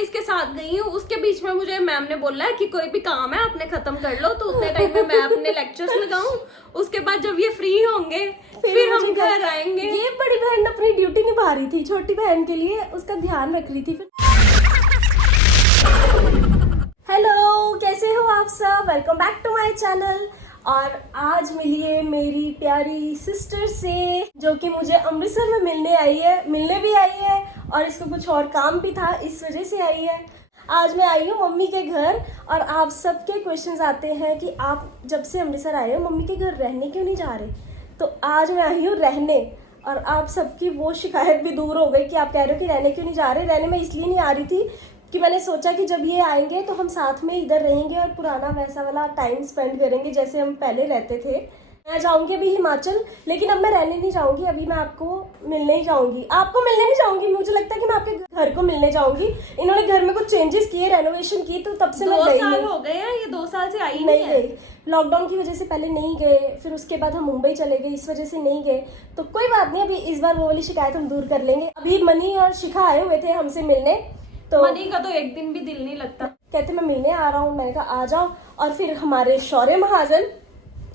से इसके साथ गई हूँ, उसके बीच में मुझे मैम ने बोला है कि कोई भी काम है अपने खत्म कर लो, तो उतने टाइम में मैं अपने लेक्चर्स लगाऊं, उसके बाद जब ये फ्री होंगे फिर हम घर आएंगे। ये बड़ी बहन अपनी ड्यूटी निभा रही थी, छोटी बहन के लिए उसका ध्यान रख रही थी। हेलो, कैसे हो आप सब? Welcome back to my channel. और आज मिलिए मेरी प्यारी सिस्टर से, जो कि मुझे अमृतसर में मिलने भी आई है और इसको कुछ और काम भी था, इस वजह से आई है। आज मैं आई हूँ मम्मी के घर और आप सबके क्वेश्चंस आते हैं कि आप जब से अमृतसर आए हो मम्मी के घर रहने क्यों नहीं जा रहे। तो आज मैं आई हूँ रहने, और आप सबकी वो शिकायत भी दूर हो गई कि आप कह रहे हो कि रहने क्यों नहीं जा रहे। रहने में इसलिए नहीं आ रही थी कि मैंने सोचा कि जब ये आएंगे तो हम साथ में इधर रहेंगे और पुराना वैसा वाला टाइम स्पेंड करेंगे जैसे हम पहले रहते थे। मैं जाऊंगी अभी हिमाचल, लेकिन अब मैं रहने नहीं जाऊंगी, अभी मैं आपको मिलने ही जाऊंगी। आपको मिलने नहीं जाऊंगी, मुझे लगता है कि मैं आपके घर को मिलने जाऊंगी। इन्होंने घर में कुछ चेंजेस किए, रेनोवेशन की, तो तब से मैं गई 2 साल हो गए हैं, ये 2 साल से आई नहीं गई। लॉकडाउन की वजह से पहले नहीं गए, फिर उसके बाद हम मुंबई चले गए, इस वजह से नहीं गए। तो कोई बात नहीं, अभी इस बार वो वाली शिकायत हम दूर कर लेंगे। अभी मनी और शिखा आए हुए थे हमसे मिलने, तो मनी का तो एक दिन भी दिल नहीं लगता, कहते मैं मिलने आ रहा हूँ। मैंने कहा आ जाओ। और फिर हमारे शौर्य महाजन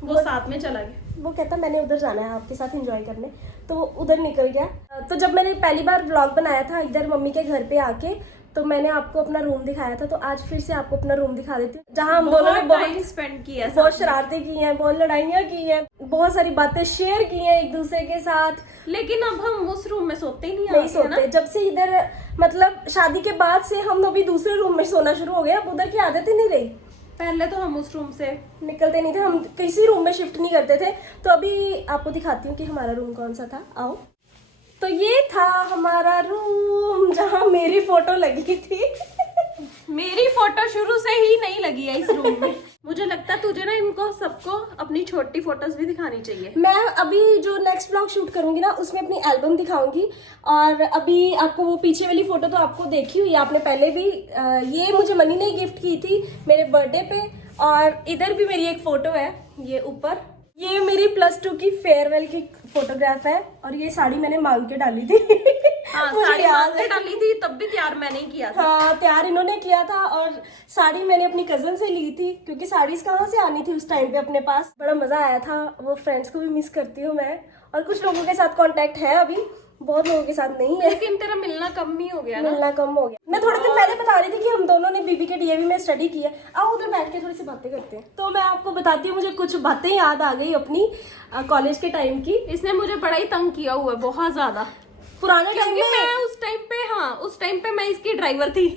वो साथ में चला गया। वो कहता मैंने उधर जाना है आपके साथ एंजॉय करने, तो वो उधर निकल गया। तो जब मैंने पहली बार व्लॉग बनाया था इधर मम्मी के घर पे आके, तो मैंने आपको अपना रूम दिखाया था। तो आज फिर से आपको अपना रूम दिखा देती हूँ, जहाँ हम दोनों ने टाइम स्पेंड किया, बहुत शरारतें की हैं, बहुत लड़ाइयाँ की हैं, बहुत सारी बातें शेयर की हैं एक दूसरे के साथ। लेकिन अब हम उस रूम में सोते ही नहीं सोते। जब से इधर मतलब शादी के बाद से हम अभी दूसरे रूम में सोना शुरू हो गए। अब उधर की आदत ही नहीं रही। पहले तो हम उस रूम से निकलते नहीं थे, हम किसी रूम में शिफ्ट नहीं करते थे। तो अभी आपको दिखाती हूँ कि हमारा रूम कौन सा था। आओ। तो ये था हमारा रूम, जहाँ मेरी फोटो लगी थी। मेरी फोटो शुरू से ही नहीं लगी है इस रूम में। मुझे लगता है तुझे ना इनको सबको अपनी छोटी फोटोज भी दिखानी चाहिए। मैं अभी जो नेक्स्ट ब्लॉग शूट करूंगी ना, उसमें अपनी एल्बम दिखाऊंगी। और अभी आपको वो पीछे वाली फोटो तो आपको देखी हुई है आपने पहले भी। ये मुझे मनी ने गिफ्ट की थी मेरे बर्थडे पे। और इधर भी मेरी एक फोटो है, ये ऊपर, ये मेरी +2 की फेयरवेल की फोटोग्राफ है। और ये साड़ी मैंने मांग के डाली थी। हाँ, मुझे साड़ी याद मांग के डाली थी, तब भी तैयार मैंने ही किया था। हाँ, तैयार इन्होंने किया था। और साड़ी मैंने अपनी कजन से ली थी, क्योंकि साड़ीज कहाँ से आनी थी उस टाइम पे अपने पास। बड़ा मजा आया था। वो फ्रेंड्स को भी मिस करती हूँ मैं। और कुछ लोगों के साथ कांटेक्ट है अभी, बहुत लोगों के साथ नहीं है। लेकिन तेरा मिलना कम ही हो गया ना। मिलना कम हो गया। मैं थोड़े दिन पहले बता रही थी कि हम दोनों ने बीबी के डीएवी में स्टडी की है। आओ उधर बैठ के थोड़ी सी बातें करते हैं। तो मैं आपको बताती हूँ, मुझे कुछ बातें याद आ गई अपनी कॉलेज के टाइम की। इसने मुझे बड़ा ही तंग किया हुआ है, बहुत ज्यादा। पुराने टाइम में मैं उस टाइम पे मैं इसकी ड्राइवर थी।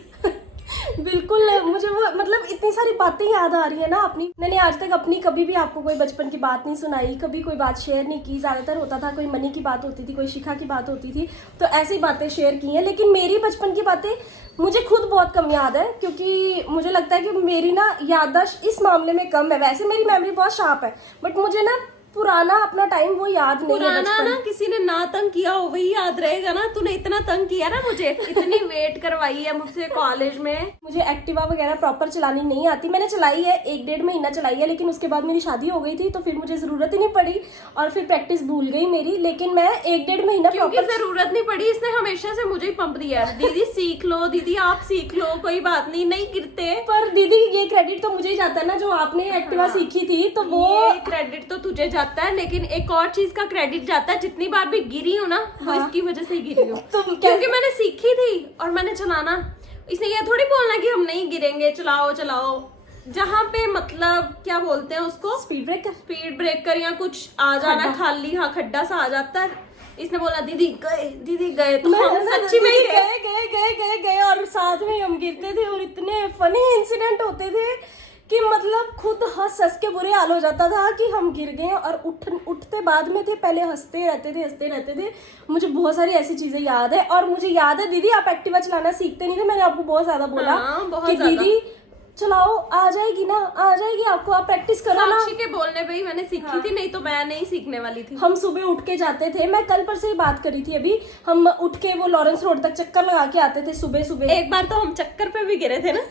बिल्कुल। मुझे वो मतलब इतनी सारी बातें याद आ रही है ना अपनी। मैंने आज तक अपनी कभी भी आपको कोई बचपन की बात नहीं सुनाई, कभी कोई बात शेयर नहीं की। ज्यादातर होता था कोई मनी की बात होती थी, कोई शिखा की बात होती थी, तो ऐसी बातें शेयर की हैं। लेकिन मेरी बचपन की बातें मुझे खुद बहुत कम याद है, क्योंकि मुझे लगता है कि मेरी ना याददाश्त इस मामले में कम है। वैसे मेरी मेमोरी बहुत शार्प है, बट मुझे ना पुराना अपना टाइम वो याद नहीं है। पुराना ना किसी ने ना तंग किया हो वही याद रहेगा ना। तूने इतना तंग किया ना मुझे, इतनी वेट करवाई है मुझसे कॉलेज में। मुझे एक्टिवा वगैरह प्रॉपर चलानी नहीं आती। मैंने चलाई है 1-1.5 महीना चलाई है, लेकिन उसके बाद मेरी शादी हो गई थी, तो फिर मुझे जरूरत ही नहीं पड़ी और फिर प्रैक्टिस भूल गई मेरी। लेकिन मैं 1-1.5 महीना क्योंकि जरूरत नहीं पड़ी, इसने हमेशा से मुझे ही पंप दिया है, दीदी सीख लो, दीदी आप सीख लो, कोई बात नहीं, नहीं गिरते। पर दीदी ये क्रेडिट तो मुझे ही जाता है ना, जो आपने एक्टिवा सीखी थी, तो वो क्रेडिट तो तुझे जाता है। लेकिन एक और चीज का क्रेडिट जाता है, जितनी बार भी गिरी हूँ ना, वो इसकी वजह से ही गिरी हूँ। क्योंकि मैंने सीखी थी और मैंने चलाना। इसने ये थोड़ी बोलना कि हम नहीं गिरेंगे, चलाओ चलाओ। जहाँ पे मतलब क्या बोलते हैं उसको, स्पीड ब्रेकर या कुछ आ जाना, खाली हाँ खड्डा सा आ जाता है, इसने बोला दीदी गए तो हम सच्ची में ही गए और साथ में हम गिरते थे। और इतने फनी इंसिडेंट होते थे कि मतलब खुद हंस के बुरे हाल हो जाता था कि हम गिर गए। और उठते बाद में थे, पहले हंसते रहते थे। मुझे बहुत सारी ऐसी चीजें याद है। और मुझे याद है दीदी आप एक्टिवा चलाना सीखते नहीं थे, मैंने आपको बहुत ज्यादा बोला कि दीदी चलाओ, आ जाएगी ना, आ जाएगी आपको, आप प्रैक्टिस करो ना। साक्षी के बोलने पे ही मैंने सीखी थी, नहीं तो मैं नहीं सीखने वाली थी। हम सुबह उठ के जाते थे, मैं कल पर से ही बात करी थी अभी, हम उठ के वो लॉरेंस रोड तक चक्कर लगा के आते थे सुबह। एक बार तो हम चक्कर पे भी गिरे थे ना।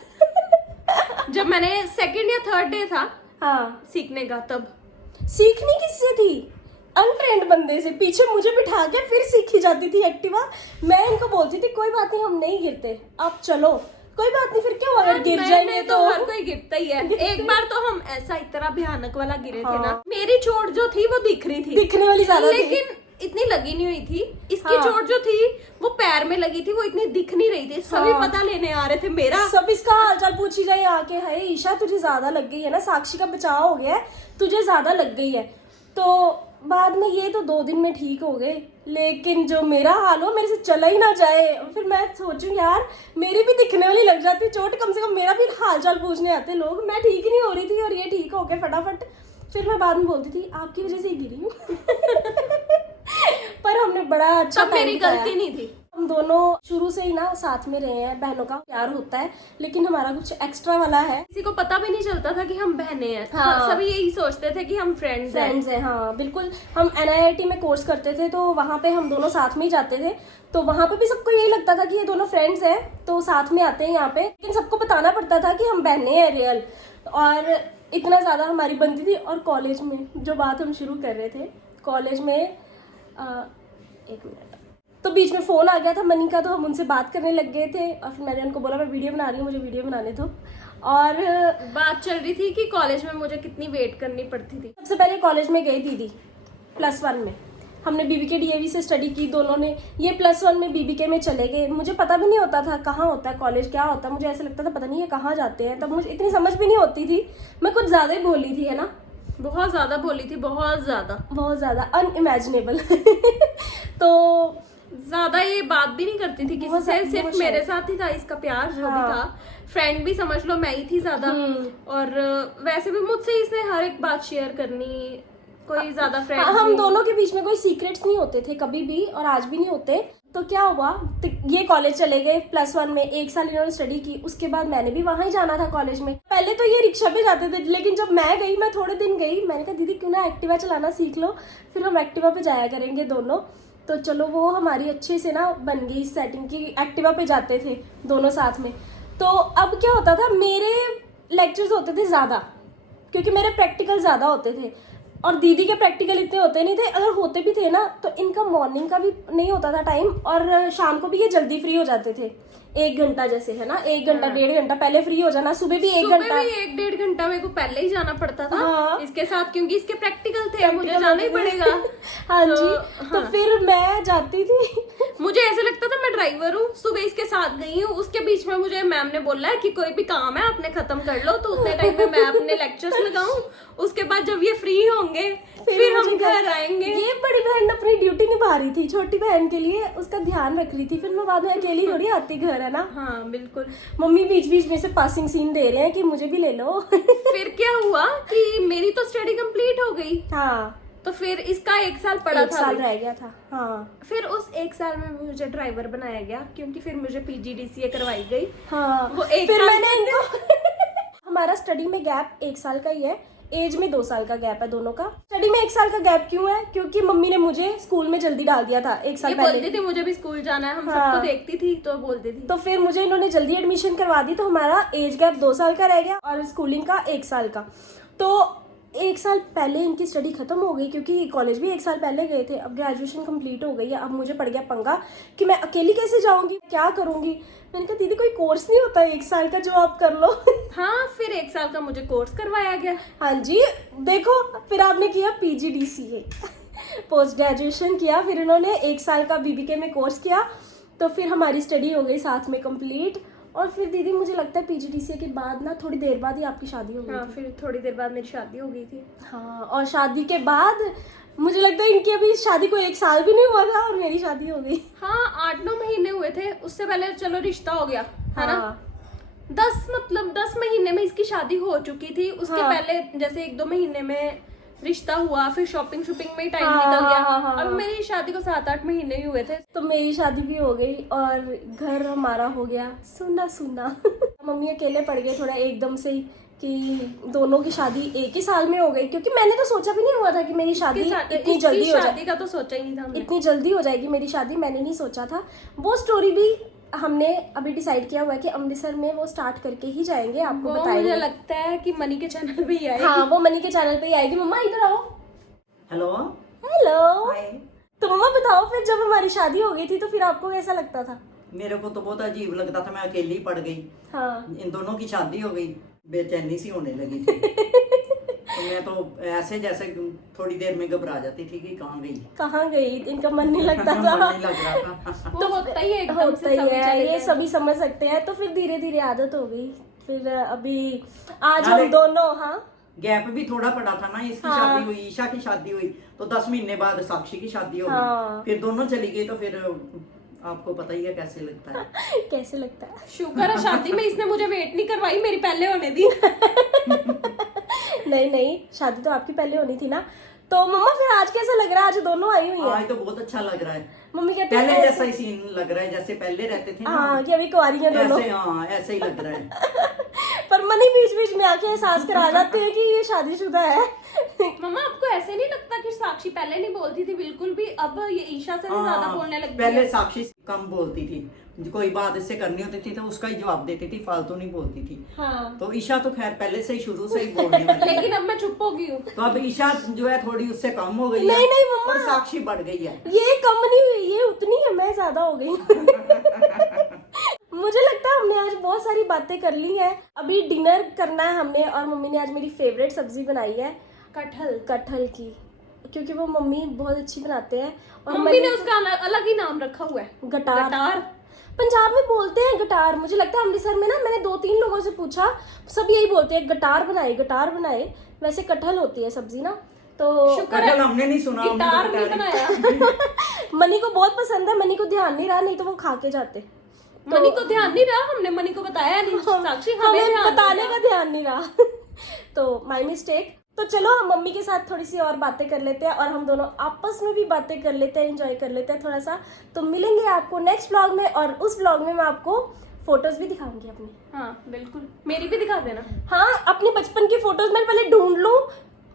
जब मैंने 2nd या 3rd डे था सीखने का, तब सीखनी किससे थी? अनट्रेंड बंदे से, पीछे मुझे बिठा के फिर सीखी जाती थी एक्टिवा। मैं इनको बोलती थी कोई बात नहीं, हम नहीं गिरते, आप चलो। कोई बात नहीं, फिर क्या हुआ अगर गिर जाएंगे तो हर कोई गिरता ही है। एक बार तो हम ऐसा इतना भयानक वाला गिरे थे ना, मेरी चोट जो थी वो दिख रही थी, दिखने वाली ज्यादा थी, लेकिन इतनी लगी नहीं हुई थी। इसकी चोट जो थी वो पैर में लगी थी, वो इतनी दिख नहीं रही थी। सभी पता लेने आ रहे थे मेरा, सब इसका हालचाल पूछी जाए आके, है ईशा तुझे ज्यादा लग गई है ना, साक्षी का बचाव हो गया है, तुझे ज्यादा लग गई है। तो बाद में ये तो 2 दिन में ठीक हो गए, लेकिन जो मेरा हाल हो, मेरे से चला ही ना जाए। फिर मैं सोचूं यार मेरी भी दिखने वाली लग जाती चोट, कम से कम मेरा भी हालचाल पूछने आते लोग। मैं ठीक ही नहीं हो रही थी और ये ठीक हो गए फटाफट। फिर मैं बाद में बोलती थी आपकी वजह से ही गिरी हूँ। पर हमने बड़ा अच्छा, तब मेरी गलती नहीं थी। हम दोनों शुरू से ही ना साथ में रहे हैं, बहनों का प्यार होता है, लेकिन हमारा कुछ एक्स्ट्रा वाला है। किसी को पता भी नहीं चलता था कि हम बहनें हैं। हाँ। सभी यही सोचते थे कि हम फ्रेंड्स हैं। हाँ बिल्कुल। हम NIIT में कोर्स करते थे, तो वहाँ पे हम दोनों साथ में ही जाते थे, तो वहाँ पे भी सबको यही लगता था कि ये दोनों फ्रेंड्स हैं, तो साथ में आते हैं यहाँ पे। लेकिन सबको बताना पड़ता था कि हम बहनें हैं रियल, और इतना ज्यादा हमारी बनती थी। और कॉलेज में जो बात हम शुरू कर रहे थे, कॉलेज में 1 मिनट, तो बीच में फोन आ गया था मनी का, तो हम उनसे बात करने लग गए थे। और फिर मैंने उनको बोला मैं वीडियो बना रही हूँ, मुझे वीडियो बनाने दो। और बात चल रही थी कि कॉलेज में मुझे कितनी वेट करनी पड़ती थी। सबसे पहले कॉलेज में गई दीदी +1 में, हमने BBK DAV से स्टडी की दोनों ने। ये +1 में BBK में चले गए, मुझे पता भी नहीं होता था कहाँ होता है कॉलेज, क्या होता है। मुझे ऐसा लगता था पता नहीं ये कहाँ जाते हैं, तब मुझे इतनी समझ भी नहीं होती थी। मैं कुछ ज्यादा ही बोली थी, है ना, बहुत ज्यादा बोली थी, बहुत ज्यादा अनइमेजिनेबल। तो ज्यादा ये बात भी नहीं करती थी किसी से, सिर्फ मेरे साथ ही था इसका प्यार जो भी था। फ्रेंड भी समझ लो मैं ही थी ज्यादा। और वैसे भी मुझसे इसने हर एक बात शेयर करनी, कोई ज्यादा फ्रेंड हम दोनों के बीच में कोई सीक्रेट्स नहीं होते थे कभी भी, और आज भी नहीं होते। तो क्या हुआ, तो ये कॉलेज चले गए +1 में, 1 साल इन्होंने स्टडी की। उसके बाद मैंने भी वहां ही जाना था कॉलेज में। पहले तो ये रिक्शा पे जाते थे, लेकिन जब मैं गई, मैं थोड़े दिन गई, मैंने कहा दीदी क्यों ना एक्टिवा चलाना सीख लो, फिर हम एक्टिवा पे जाया करेंगे दोनों। तो चलो वो हमारी अच्छे से ना बन गई सेटिंग की, एक्टिवा पे जाते थे दोनों साथ में। तो अब क्या होता था, मेरे लेक्चर्स होते थे ज़्यादा, क्योंकि मेरे प्रैक्टिकल ज़्यादा होते थे, और दीदी के प्रैक्टिकल इतने होते नहीं थे। अगर होते भी थे ना, तो इनका मॉर्निंग का भी नहीं होता था टाइम, और शाम को भी ये जल्दी फ्री हो जाते थे। 1 घंटा जैसे है ना, 1 घंटा 1.5 घंटा पहले फ्री हो जाना। सुबह भी 1 घंटा, 1-1.5 घंटा मेरे को पहले ही जाना पड़ता था इसके साथ, क्योंकि इसके प्रैक्टिकल थे, मुझे जाना ही पड़ेगा। हाँ जी। तो फिर मैं जाती थी। मुझे ऐसे लगता था मैं ड्राइवर हूँ, सुबह इसके साथ गई हूँ, उसके बीच में मुझे मैम ने बोला है कि कोई भी काम है आपने खत्म कर लो, तो उतने टाइम में मैं अपने लेक्चर्स लगाऊं। उसके बाद जब ये फ्री होंगे फिर हम घर आएंगे। ये बड़ी बहन अपनी ड्यूटी निभा रही थी, छोटी बहन के लिए उसका ध्यान रख रही थी। फिर मैं बाद में अकेली थोड़ी आती घर, है ना। हाँ बिल्कुल। मम्मी बीच बीच में से पासिंग सीन दे रहे हैं कि मुझे भी ले लो। फिर क्या हुआ कि मेरी तो स्टडी कंप्लीट हो गई। हाँ, तो फिर इसका 1 साल पड़ा था, 1 साल रह गया था। हाँ, फिर उस 1 साल में मुझे ड्राइवर बनाया गया, क्योंकि फिर मुझे PGDCA करवाई गई। हाँ, वो 1 फिर साल मैंने इनको हमारा स्टडी में गैप 1 साल का ही है, एज में 2 साल का गैप है दोनों का। स्टडी में 1 साल का गैप क्यों है, क्योंकि मम्मी ने मुझे स्कूल में जल्दी डाल दिया था 1 साल पहले। बोलती थी मुझे भी स्कूल जाना है, हम हाँ। सबको देखती थी तो बोलती थी। तो फिर मुझे इन्होंने जल्दी एडमिशन करवा दी, तो हमारा एज गैप 2 साल का रह गया, और स्कूलिंग का 1 साल का। तो 1 साल पहले इनकी स्टडी खत्म हो गई, क्योंकि कॉलेज भी 1 साल पहले गए थे। अब ग्रेजुएशन कंप्लीट हो गई है, अब मुझे पड़ गया पंगा कि मैं अकेली कैसे जाऊंगी, क्या करूंगी। मैंने कहा दीदी कोई कोर्स नहीं होता 1 साल का जो आप कर लो। हाँ, फिर 1 साल का मुझे कोर्स करवाया गया। हाँ जी, देखो फिर आपने किया PGDCA, पोस्ट ग्रेजुएशन किया, फिर इन्होंने 1 साल का BBK में कोर्स किया। तो फिर हमारी स्टडी हो गई साथ में कंप्लीट। और फिर दीदी मुझे लगता है PGDCA के बाद ना थोड़ी देर बाद ही आपकी शादी हो गई। हाँ, फिर थोड़ी देर बाद मेरी शादी हो गई थी। हाँ, और शादी के बाद मुझे लगता है इनकी अभी शादी को 1 साल भी नहीं हुआ था, और मेरी शादी हो गई। हाँ, 8-9 महीने हुए थे, उससे पहले चलो रिश्ता हो गया, है ना। 10 महीने में इसकी शादी हो चुकी थी। उसके पहले जैसे 1-2 महीने में रिश्ता हुआ, फिर शॉपिंग में ही टाइम निकल गया। अब मेरी शादी को 7-8 महीने ही हुए थे। तो मेरी शादी भी हो गई, और घर हमारा हो गया सुना सुना। मम्मी अकेले पड़ गए थोड़ा एकदम से ही, कि दोनों की शादी 1 ही साल में हो गई, क्योंकि मैंने तो सोचा भी नहीं हुआ था कि मेरी शादी इतनी जल्दी हो जाएगी। शादी का तो सोचा ही नहीं था हमने। इतनी जल्दी हो जाएगी मेरी शादी, मैंने नहीं सोचा था। वो स्टोरी भी हमने अभी डिसाइड किया हुआ है कि अमृतसर में वो स्टार्ट करके ही जाएंगे, आपको बताएंगे। मुझे लगता है कि मनी के चैनल पे ही आएगी। हाँ, वो मनी के चैनल पे ही आएगी। मम्मा इधर आओ। Hello hello. हाय। तो मम्मा बताओ, फिर जब हमारी शादी हो गई थी तो फिर आपको कैसा लगता था? मेरे को तो बहुत अजीब लगता था, मैं अकेली पड़ गई। हाँ इन दोनों की शादी हो गई, बेचैनी सी होने लगी थी। तो मैं तो ऐसे जैसे थोड़ी देर में घबरा जाती थी कि कहाँ गई, इनका मन नहीं लगता मन था। नहीं लग रहा था। वो होता ही है, एकदम होता से ही सभी है, चले ये गए। सभी समझ सकते हैं। तो फिर धीरे धीरे आदत हो गई। फिर अभी आज नाले- हम दोनों, हाँ गैप भी थोड़ा पड़ा था ना, इसकी हाँ। शादी हुई, ईशा की शादी हुई, तो 10 महीने बाद साक्षी की शादी हो गई। हाँ। फिर दोनों चली गई, तो फिर आपको पता ही है कैसे लगता है। कैसे लगता है। शुक्र है शादी में इसने मुझे वेट नहीं करवाई, मेरी पहले होने दी। नहीं, शादी तो आपकी पहले होनी थी ना। तो मम्मा फिर आज कैसा लग रहा है, आज दोनों आई हुई है। आज तो बहुत अच्छा लग रहा है। मम्मी कहते पहले हैं जैसा ही सीन लग रहा है, जैसे पहले रहते थे ना, हाँ कि अभी कुंवारी हैं दोनों। ऐसे, हाँ ऐसे ही लग रहा है। पर मनी बीच बीच में आके एहसास करा जाते हैं कि ये शादीशुदा है। मम्मा आपको ऐसे नहीं लगता कि साक्षी पहले नहीं बोलती थी बिल्कुल भी, अब ये ईशा से भी ज्यादा हाँ, बोलने लग गई पहले है? साक्षी कम बोलती थी, कोई बात इससे करनी होती थी तो उसका ही जवाब देती थी, फालतू नहीं बोलती थी। हाँ। तो ईशा तो खैर पहले से ही शुरू से ही बोलने वाली है। लेकिन अब मैं चुप हो गई हूँ। तो अब ईशा जो है थोड़ी उससे कम हो गई है। नहीं, मम्मा। और साक्षी बढ़ गई है। ये कम नहीं हुई, ये उतनी है, मैं ज्यादा हो गई। मुझे लगता है हमने आज बहुत सारी बातें कर ली हैं। अभी डिनर करना है हमने, और मम्मी ने आज मेरी फेवरेट सब्जी बनाई है कटहल की, क्योंकि वो मम्मी बहुत अच्छी बनाते हैं। और मम्मी ने उसका अलग ही नाम रखा हुआ है, गटार। पंजाब में बोलते हैं गटार। मुझे लगता है अमृतसर में ना, मैंने 2-3 लोगों से पूछा, सब यही बोलते हैं गटार बनाए। वैसे कटहल होती है सब्जी ना। तो शुक्र है कटहल हमने नहीं सुना, हमने तो गिटार नहीं बताया। बनाया। मनी को बहुत पसंद है, मनी को ध्यान नहीं रहा, नहीं तो वो खा के जाते। मनी को ध्यान नहीं रहा, हमने मनी को बताया नहीं। साक्षी हमें हमें ध्यान बताने नहीं का ध्यान नहीं रहा। तो माय मिस्टेक। तो चलो हम मम्मी के साथ थोड़ी सी और बातें कर लेते हैं, और हम दोनों आपस में भी बातें कर लेते हैं, एंजॉय कर लेते हैं थोड़ा सा। तो मिलेंगे आपको नेक्स्ट व्लॉग में, और उस व्लॉग में मैं आपको फोटोज भी दिखाऊंगी अपनी। हाँ बिल्कुल, मेरी भी दिखा देना। हाँ, अपने बचपन की फोटोज मैं पहले ढूंढ लूं,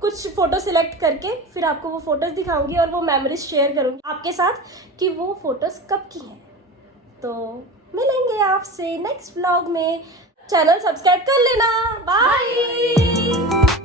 कुछ फोटो सिलेक्ट करके फिर आपको वो फोटोज दिखाऊंगी, और वो मेमोरीज शेयर करूंगी आपके साथ कि वो फोटोज कब की हैं। तो मिलेंगे आपसे नेक्स्ट व्लॉग में। चैनल सब्सक्राइब कर लेना। बाय।